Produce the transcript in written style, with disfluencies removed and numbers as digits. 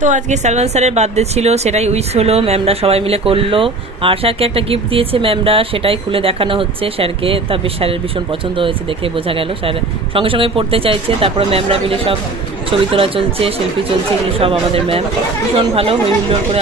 তো আজকে সালমান স্যারের বার্থডে ছিল, সেটাই উইশ হলো, ম্যামরা সবাই মিলে করলো। আর স্যারকে একটা গিফট দিয়েছে ম্যামরা, সেটাই খুলে দেখানো হচ্ছে স্যারকে। তা বেশ স্যারের ভীষণ পছন্দ হয়েছে, দেখে বোঝা গেল স্যার সঙ্গে সঙ্গে পড়তে চাইছে। তারপরে ম্যামরা মিলে সব ছবি তোলা চলছে, সেলফি চলছে, এগুলো সব আমাদের ম্যাম ভীষণ ভালো হই হুল্লোড় করে